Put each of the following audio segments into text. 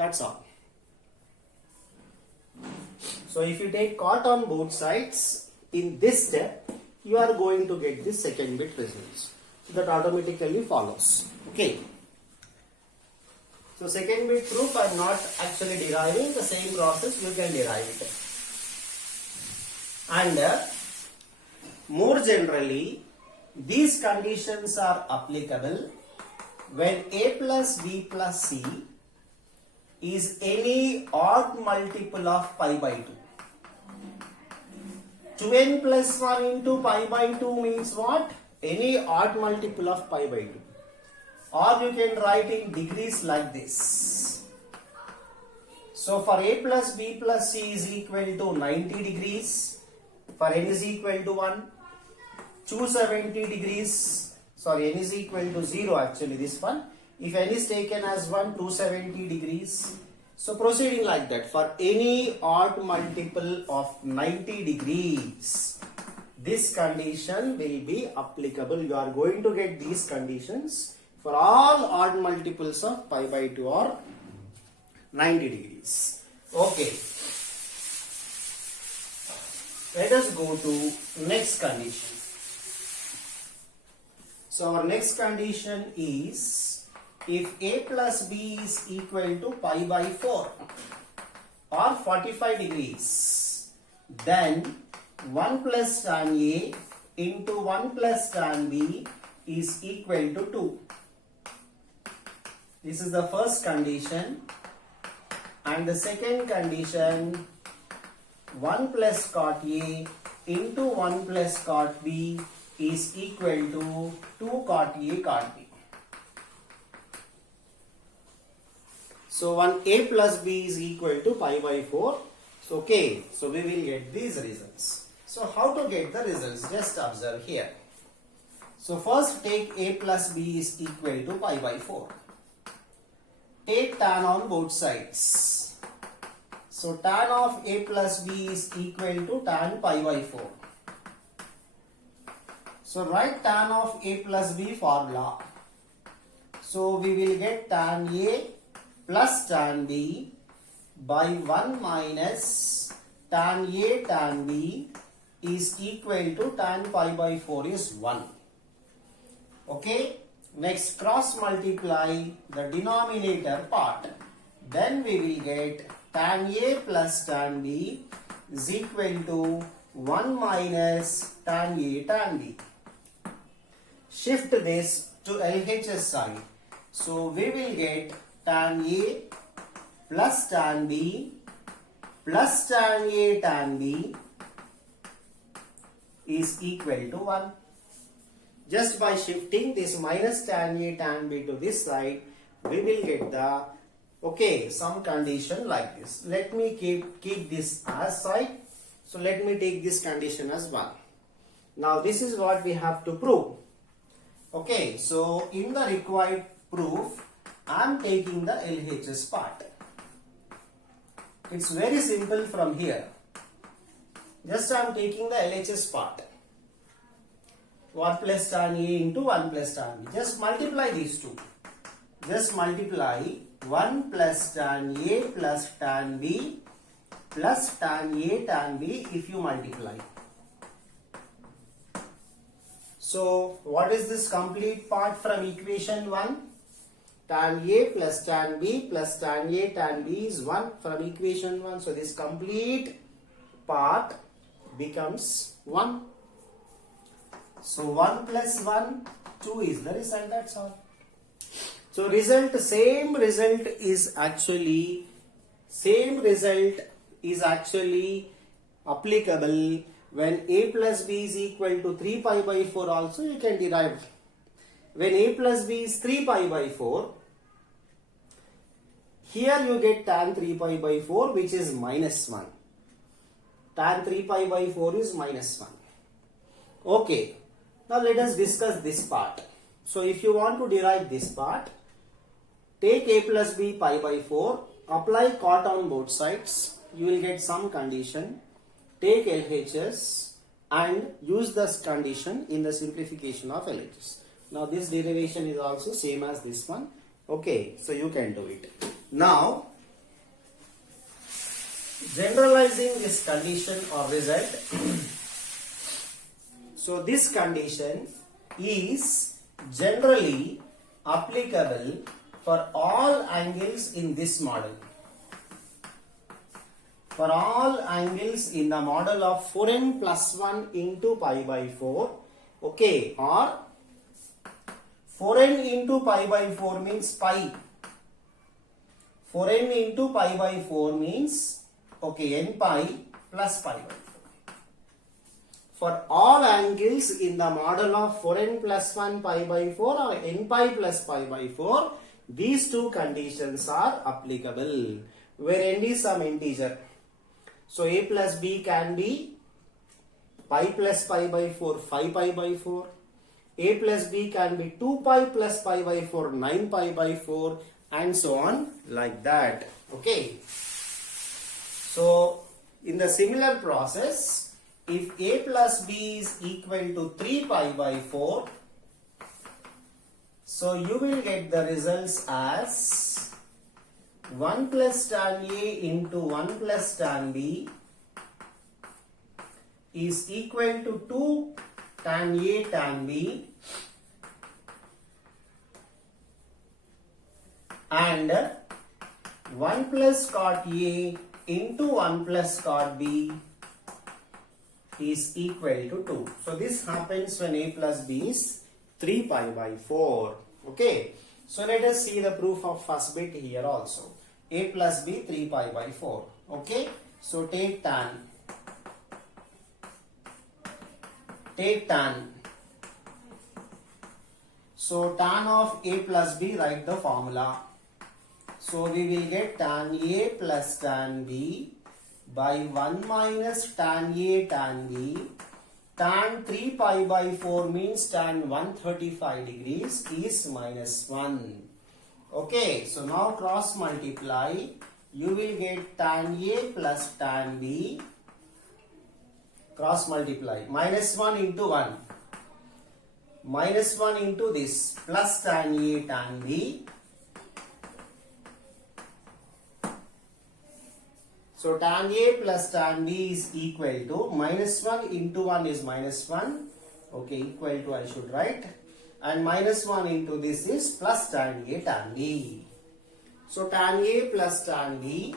That's all. So if you take cot on both sides, in this step, you are going to get the second bit results. So that automatically follows. Okay. So second bit proof, I am not actually deriving the same process, you can derive it. And more generally, these conditions are applicable when a plus b plus c is any odd multiple of pi by 2. 2n plus 1 into pi by 2 means what? Any odd multiple of pi by 2. Or you can write in degrees like this. So for a plus b plus c is equal to 90 degrees. For n is equal to 1. 270 degrees. Sorry, n is equal to 0 actually, this one. If n is taken as 1, 270 degrees. So proceeding like that, for any odd multiple of 90 degrees, this condition will be applicable. You are going to get these conditions for all odd multiples of pi by 2 or 90 degrees. Okay. Let us go to next condition. So our next condition is, if a plus b is equal to pi by 4 or 45 degrees, then 1 plus tan a into 1 plus tan b is equal to 2. This is the first condition. And the second condition, 1 plus cot a into 1 plus cot b is equal to 2 cot a cot b. So 1a plus b is equal to pi by 4. So okay, so we will get these results. So how to get the results? Just observe here. So first take a plus b is equal to pi by 4. Take tan on both sides. So tan of a plus b is equal to tan pi by 4. So write tan of a plus b formula. So we will get tan a plus tan b by 1 minus tan a tan b is equal to tan pi by 4 is 1. Okay. Next cross multiply the denominator part. Then we will get tan a plus tan b is equal to 1 minus tan a tan b. Shift this to LHS side. So we will get tan a plus tan b plus tan a tan b is equal to 1. Just by shifting this minus tan a tan b to this side, we will get the, okay, some condition like this. Let me keep this as side. So let me take this condition as 1. Now this is what we have to prove. Okay, so in the required proof, I am taking the LHS part. It's very simple from here. Just I am taking the LHS part. 1 plus tan a into 1 plus tan b. Just multiply these two. Just multiply 1 plus tan a plus tan b plus tan a tan b if you multiply. So what is this complete part from equation 1? Tan a plus tan b plus tan a tan b is 1 from equation 1. So this complete part becomes 1. So 1 plus 1, 2 is the result, that's all. So same result is actually applicable when a plus b is equal to 3 pi by 4 also you can derive. When a plus b is 3 pi by 4, here you get tan 3 pi by 4 which is minus 1. Tan 3 pi by 4 is minus 1. Okay. Now let us discuss this part. So if you want to derive this part, take a plus b pi by 4, apply cot on both sides, you will get some condition, take LHS and use this condition in the simplification of LHS. Now this derivation is also same as this one. Okay, so you can do it. Now generalizing this condition or result. So this condition is generally applicable for all angles in this model. For all angles in the model of 4n plus 1 into pi by 4, okay, or 4n into pi by 4 means pi. 4n into pi by 4 means, okay, n pi plus pi by 4. For all angles in the model of 4n plus 1 pi by 4 or n pi plus pi by 4, these two conditions are applicable, where n is some integer. So a plus b can be pi plus pi by 4, 5 pi by 4. A plus b can be 2 pi plus pi by 4, 9 pi by 4, and so on like that. Okay. So in the similar process, if a plus b is equal to 3 pi by 4, so you will get the results as 1 plus tan a into 1 plus tan b is equal to 2 tan a tan b, and 1 plus cot a into 1 plus cot b is equal to 2. So this happens when a plus b is 3 pi by 4. Okay. So let us see the proof of first bit here also. A plus b 3 pi by 4. Okay. So take tan. Take tan. So tan of a plus b, write the formula. So we will get tan a plus tan b by 1 minus tan a tan b. Tan 3 pi by 4 means tan 135 degrees is minus 1. Okay, so now cross multiply. You will get tan a plus tan b. Cross multiply. Minus 1 into 1. Minus 1 into this plus tan a tan b. So tan a plus tan b is equal to minus 1 into 1 is minus 1. Okay, equal to I should write. And minus 1 into this is plus tan a tan b. So tan a plus tan b,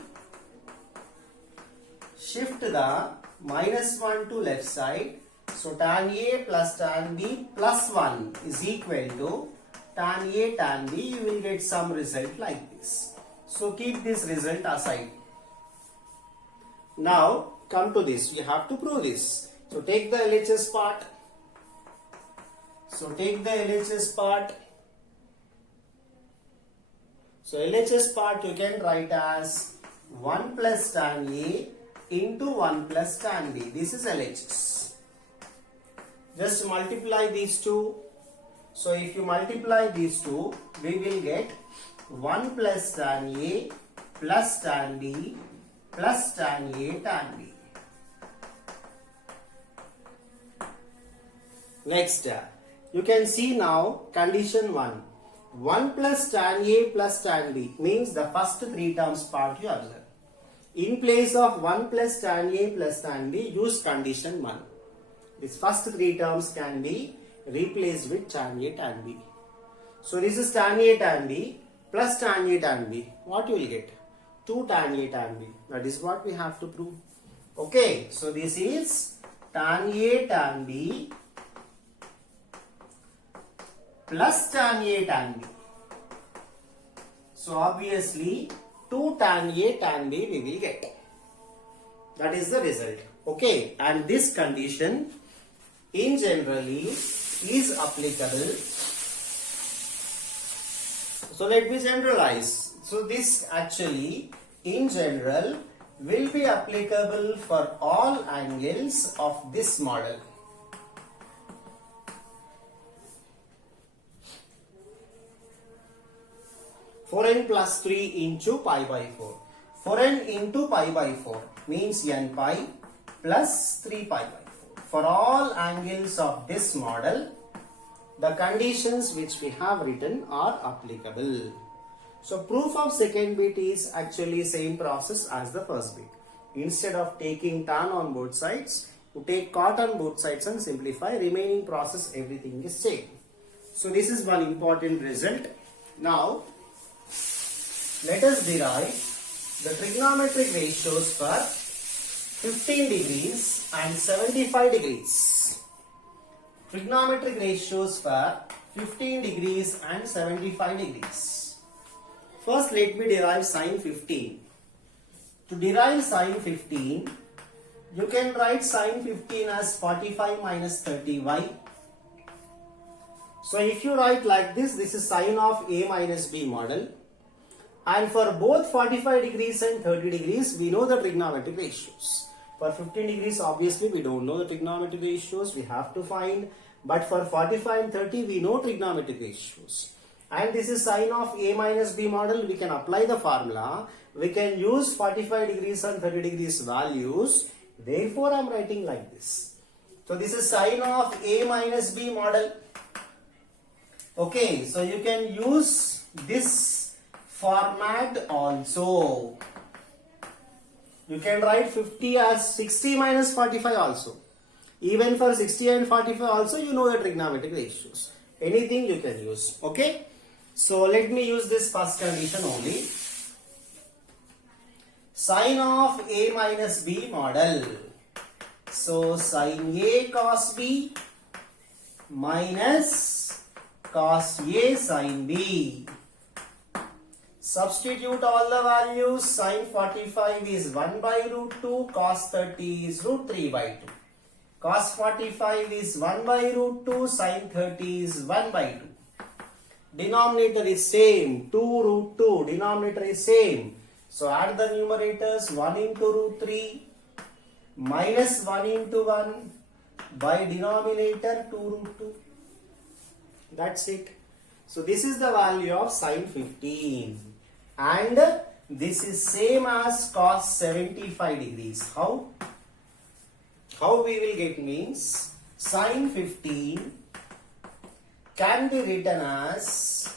shift the minus 1 to left side. So tan a plus tan b plus 1 is equal to tan a tan b. You will get some result like this. So keep this result aside. Now come to this. We have to prove this. So take the LHS part. So take the LHS part. So LHS part you can write as 1 plus tan a into 1 plus tan b. This is LHS. Just multiply these two. So if you multiply these two, we will get 1 plus tan a plus tan b plus tan a tan b. Next, you can see now condition 1. 1 plus tan a plus tan b means the first three terms part you observe. In place of 1 plus tan a plus tan b, use condition 1. These first three terms can be replaced with tan a tan b. So this is tan a tan b plus tan a tan b. What you will get? 2 tan a tan b. That is what we have to prove. Okay, so this is tan a tan b plus tan a tan b. So obviously 2 tan a tan b we will get. That is the result. Okay, and this condition in generally is applicable. So let me generalize. So this actually in general will be applicable for all angles of this model. (4n plus 3 into pi by 4). 4n into pi by 4 means n pi plus 3 pi by 4. For all angles of this model, the conditions which we have written are applicable. So proof of second bit is actually same process as the first bit. Instead of taking tan on both sides, you take cot on both sides and simplify. Remaining process, everything is same. So this is one important result. Now, let us derive the trigonometric ratios for 15 degrees and 75 degrees. Trigonometric ratios for 15 degrees and 75 degrees. First, let me derive sine 15. To derive sine 15, you can write sine 15 as 45 minus 30y. So if you write like this is sine of a minus b model. And for both 45 degrees and 30 degrees, we know the trigonometric ratios. For 15 degrees, obviously, we don't know the trigonometric ratios. We have to find. But for 45 and 30, we know trigonometric ratios. And this is sine of a minus b model. We can apply the formula. We can use 45 degrees and 30 degrees values. Therefore, I am writing like this. So this is sine of a minus b model. Okay, so you can use this format also. You can write 50 as 60 minus 45 also. Even for 60 and 45 also, you know the trigonometric ratios. Anything you can use. Okay. So let me use this first condition only. Sine of a minus b model. So sine a cos b minus cos a sin b. Substitute all the values. Sin 45 is 1 by root 2. Cos 30 is root 3 by 2. Cos 45 is 1 by root 2. Sin 30 is 1 by 2. Denominator is same. 2 root 2. Denominator is same. So add the numerators. 1 into root 3 minus 1 into 1 by denominator 2 root 2. That's it. So this is the value of sin 15. And this is same as cos 75 degrees. How? How we will get means sin 15 can be written as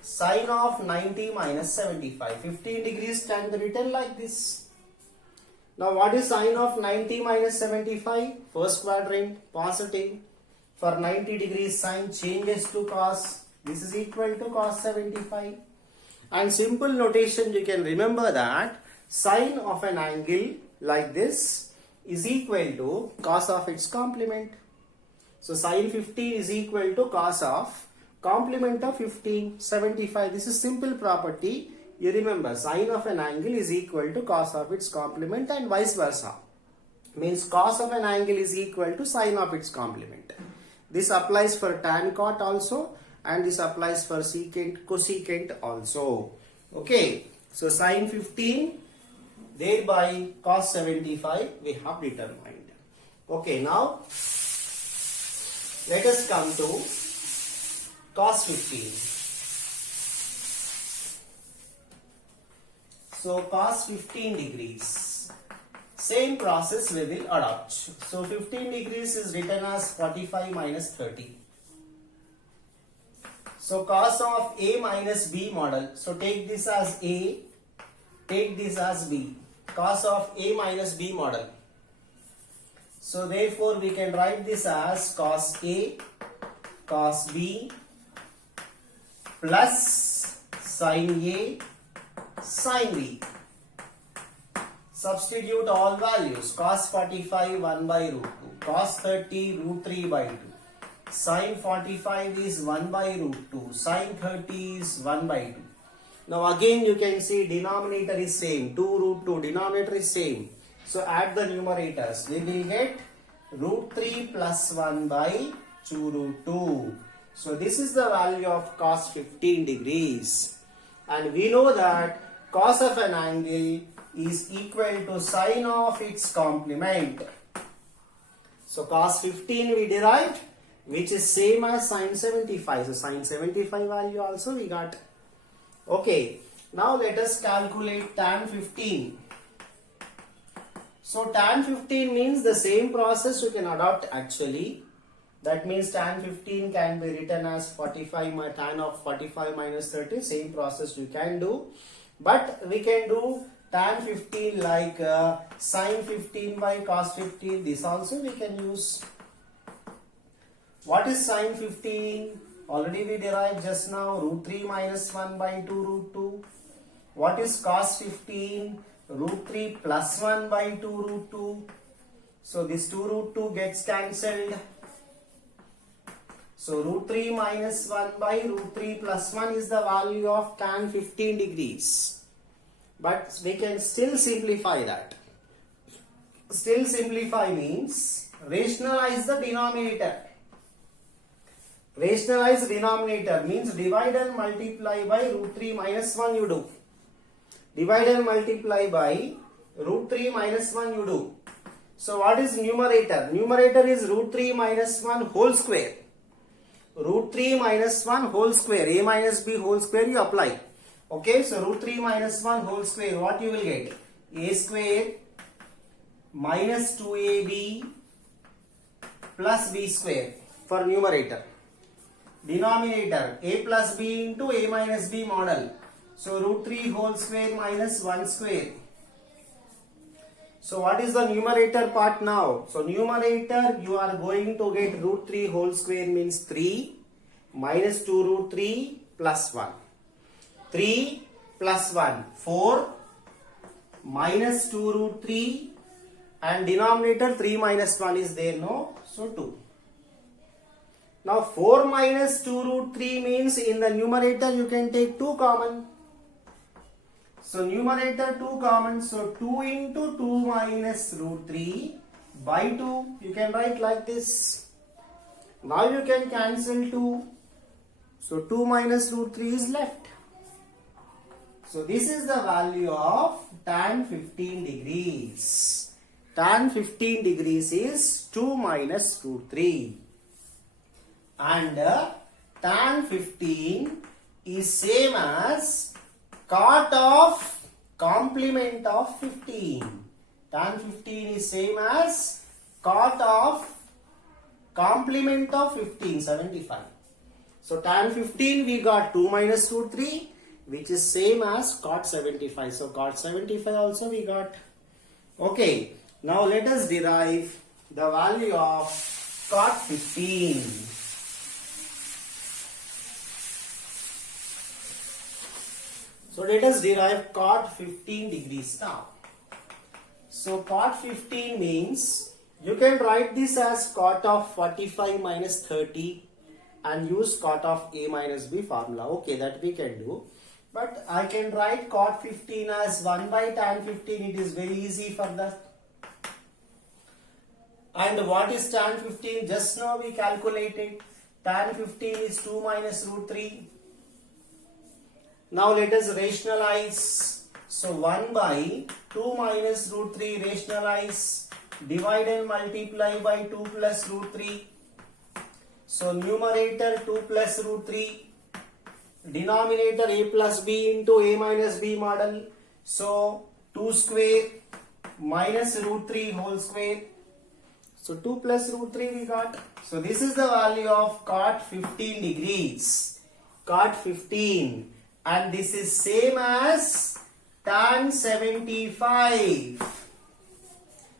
sin of 90 minus 75. 15 degrees can be written like this. Now what is sin of 90 minus 75? First quadrant, positive. For 90 degrees, sin changes to cos. This is equal to cos 75. And simple notation, you can remember that sine of an angle like this is equal to cos of its complement. So sin 15 is equal to cos of complement of 15, 75. This is simple property. You remember, sine of an angle is equal to cos of its complement and vice versa. Means cos of an angle is equal to sine of its complement. This applies for tan cot also, and this applies for secant cosecant also. Okay, so sin 15 thereby cos 75 we have determined. Okay, now let us come to cos 15. So cos 15 degrees. Same process we will adopt. So 15 degrees is written as 45 minus 30. So cos of a minus b model. So take this as a, take this as b. Cos of a minus b model. So therefore we can write this as cos a, cos b plus sin a, sin b. Substitute all values. Cos 45 1 by root 2. Cos 30 root 3 by 2. Sin 45 is 1 by root 2. Sin 30 is 1 by 2. Now again you can see denominator is same. 2 root 2. Denominator is same. So add the numerators. We will get root 3 plus 1 by 2 root 2. So this is the value of cos 15 degrees. And we know that cos of an angle is equal to sine of its complement. So cos 15 we derived, which is same as sin 75. So sin 75 value also we got. Okay, now let us calculate tan 15. So tan 15 means the same process you can adopt actually. That means tan 15 can be written as 45 tan of 45 minus 30. Same process you can do. But we can do tan 15 like sin 15 by cos 15. This also we can use. What is sin 15? Already we derived just now, root 3 minus 1 by 2 root 2. What is cos 15? Root 3 plus 1 by 2 root 2. So this 2 root 2 gets cancelled. So root 3 minus 1 by root 3 plus 1 is the value of tan 15 degrees. But we can still simplify that. Still simplify means rationalize the denominator. Rationalize denominator means divide and multiply by root 3 minus 1 you do. Divide and multiply by root 3 minus 1 you do. So what is numerator? Numerator is root 3 minus 1 whole square. Root 3 minus 1 whole square. A minus b whole square you apply. Okay, so root 3 minus 1 whole square, what you will get? A square minus 2ab plus b square for numerator. Denominator, a plus b into a minus b model. So root 3 whole square minus 1 square. So what is the numerator part now? So numerator you are going to get root 3 whole square means 3 minus 2 root 3 plus 1. 3 plus 1, 4 minus 2 root 3 and denominator 3 minus 1 is there, no? So 2. Now 4 minus 2 root 3 means in the numerator you can take 2 common. So numerator 2 common, so 2 into 2 minus root 3 by 2, you can write like this. Now you can cancel 2. So 2 minus root 3 is left. So this is the value of tan 15 degrees. Tan 15 degrees is 2 minus root 3. And tan 15 is same as cot of complement of 15. Tan 15 is same as cot of complement of 15, 75. So tan 15 we got 2 minus root 3 which is same as cot 75. So cot 75 also we got. Okay, now let us derive the value of cot 15. So let us derive cot 15 degrees now. So cot 15 means you can write this as cot of 45 minus 30 and use cot of a minus b formula. Okay, that we can do. But I can write cot 15 as 1 by tan 15. It is very easy for that. And what is tan 15? Just now we calculated. Tan 15 is 2 minus root 3. Now let us rationalize. So 1 by 2 minus root 3 rationalize. Divide and multiply by 2 plus root 3. So numerator 2 plus root 3. Denominator a plus b into a minus b model. So 2 square minus root 3 whole square. So 2 plus root 3 we got. So this is the value of cot 15 degrees. Cot 15. And this is same as tan 75.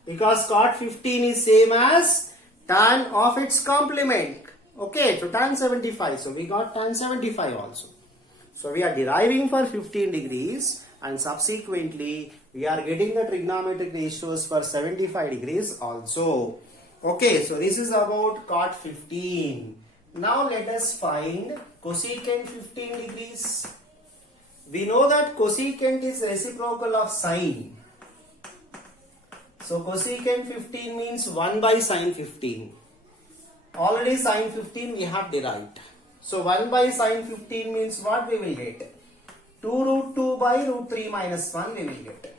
Because cot 15 is same as tan of its complement. Okay, so tan 75. So we got tan 75 also. So we are deriving for 15 degrees and subsequently we are getting the trigonometric ratios for 75 degrees also. Okay, so this is about cot 15. Now let us find cosecant 15 degrees. We know that cosecant is reciprocal of sine. So cosecant 15 means 1 by sine 15. Already sine 15 we have derived. So 1 by sine 15 means what we will get? 2 root 2 by root 3 minus 1 we will get.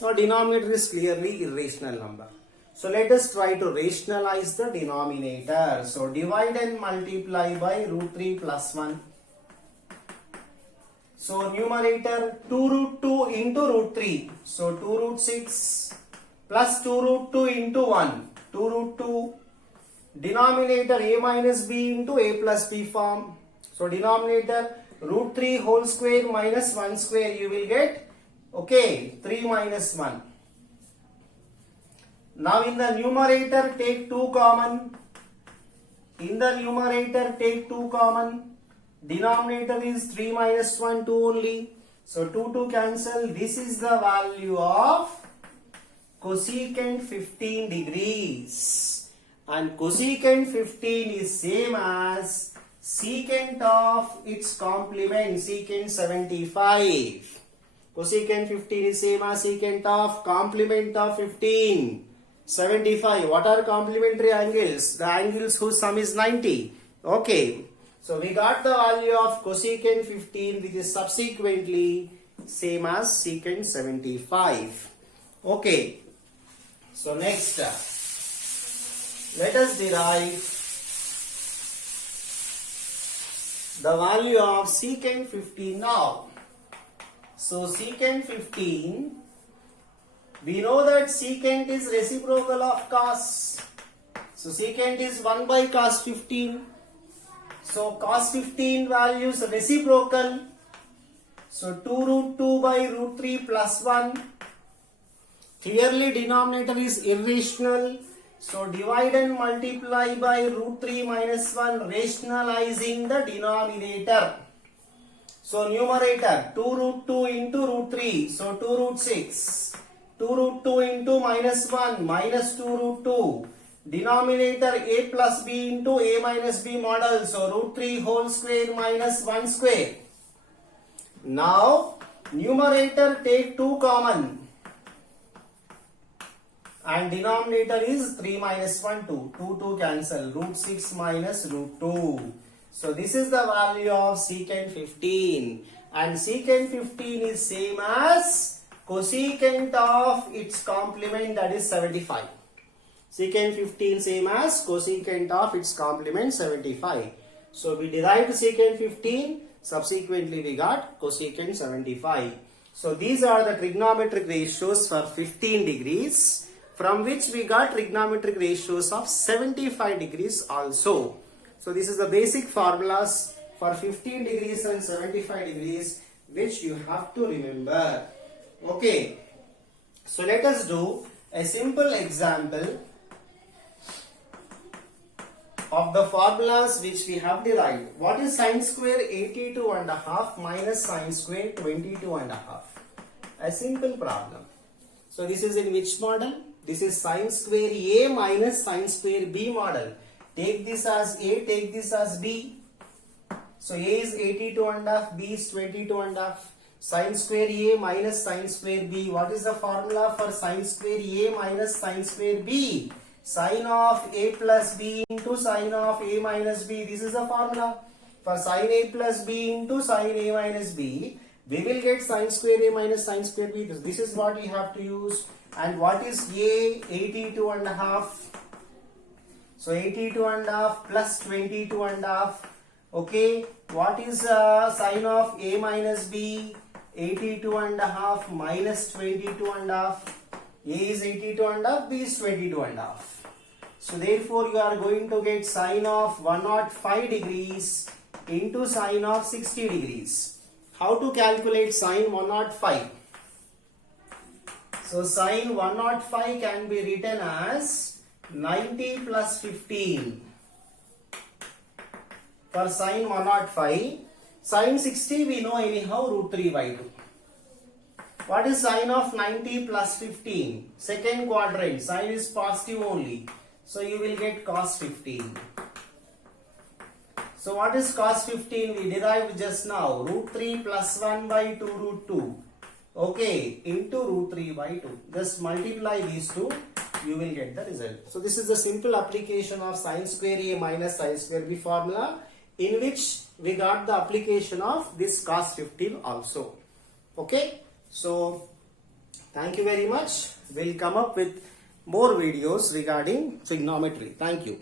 Now denominator is clearly irrational number. So let us try to rationalize the denominator. So divide and multiply by root 3 plus 1. So numerator 2 root 2 into root 3. So 2 root 6 plus 2 root 2 into 1. 2 root 2. Denominator a minus b into a plus b form. So denominator root 3 whole square minus 1 square you will get. Okay, 3 minus 1. Now in the numerator take 2 common. In the numerator take 2 common. Denominator is 3 minus 1, 2 only. So 2 cancel. This is the value of cosecant 15 degrees. And cosecant 15 is same as secant of its complement, secant 75. Cosecant 15 is same as secant of complement of 15. 75. What are complementary angles? The angles whose sum is 90. Okay. So we got the value of cosecant 15, which is subsequently same as secant 75. Okay. So next, let us derive the value of secant 15 now. So secant 15, we know that secant is reciprocal of cos. So secant is 1 by cos 15. So cos 15 values reciprocal. So 2 root 2 by root 3 plus 1. Clearly denominator is irrational. So divide and multiply by root 3 minus 1, rationalizing the denominator. So numerator 2 root 2 into root 3. So 2 root 6. 2 root 2 into minus 1 minus 2 root 2. Denominator a plus b into a minus b model. So root 3 whole square minus 1 square. Now numerator take 2 common. And denominator is 3 minus 1, 2. 2 cancel. Root 6 minus root 2. So this is the value of secant 15. And secant 15 is same as cosecant of its complement, that is 75. Secant 15 same as cosecant of its complement 75. So we derived secant 15. Subsequently we got cosecant 75. So these are the trigonometric ratios for 15 degrees, from which we got trigonometric ratios of 75 degrees also. So this is the basic formulas for 15 degrees and 75 degrees, which you have to remember. Okay. So let us do a simple example of the formulas which we have derived. What is sine square 82.5 minus sine square 22.5? A simple problem. So this is in which model? This is sine square A minus sine square B model. Take this as A, take this as B. So A is 82.5, B is 22.5. Sine square A minus sine square B. What is the formula for sine square A minus sine square B? Sine of A plus B into sine of A minus B. This is the formula. For sine A plus B into sine A minus B, we will get sine square A minus sine square B. This is what we have to use. And what is A? 82.5. So 82.5 plus 22.5. Okay. What is sine of A minus B? 82.5 minus 22.5. A is 82.5, B is 22.5. So therefore you are going to get sine of 105 degrees into sine of 60 degrees. How to calculate sine 105? So sine 105 can be written as 90 plus 15. For sine 105, sine 60 we know anyhow, root 3 by 2. What is sine of 90 plus 15? Second quadrant, sine is positive only. So you will get cos 15. So what is cos 15? We derived just now. Root 3 plus 1 by 2 root 2. Okay, into root 3 by 2. Just multiply these two, you will get the result. So this is the simple application of sine square A minus sine square B formula, in which we got the application of this cos 15 also. Okay, so thank you very much. We'll come up with more videos regarding trigonometry. Thank you.